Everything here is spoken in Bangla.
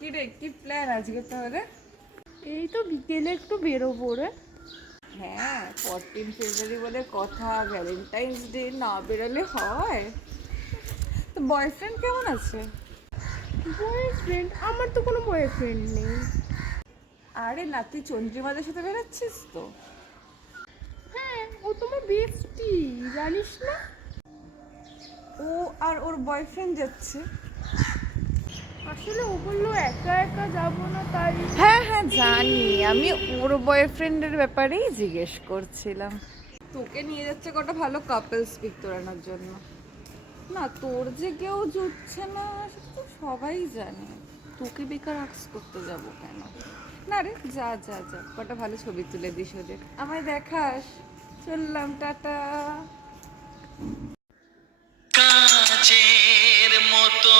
কি রে কি প্ল্যান আজকে তাহলে? এই তো বিকেলে একটু বেরোবো রে। হ্যাঁ ফোরটিন ফেব্রুয়ারি বলে কথা ভ্যালেন্টাইন্স ডে না বেরোলে হয়। তো বয়ফ্রেন্ড কেমন আছে? বয়ফ্রেন্ড আমার তো কোনো বয়ফ্রেন্ড নেই। আরে না তুই চন্দ্রিমাদের সাথে বেরোচ্ছিস তো? হ্যাঁ ও তোমার বেস্টি জানিস না? ও আর ওর বয়ফ্রেন্ড যাচ্ছে। আসলে ও বলল একা একা যাব না তাই? হ্যাঁ হ্যাঁ জানি। আমি ওর বয়ফ্রেন্ডের ব্যাপারেই জিজ্ঞেস করছিলাম। তোকে নিয়ে যাচ্ছে কটা ভালো কাপলস পিক তোলানোর জন্য। না তোর যে কেউ জুটছে না সেটা তো সবাই জানে। তোকে বেকার আক্স করতে যাব কেন? না রে যা যা যা কটা ভালো ছবি তুলে দিস ওদের। আমায় দেখাস। চললাম টাটা। কাচের মতো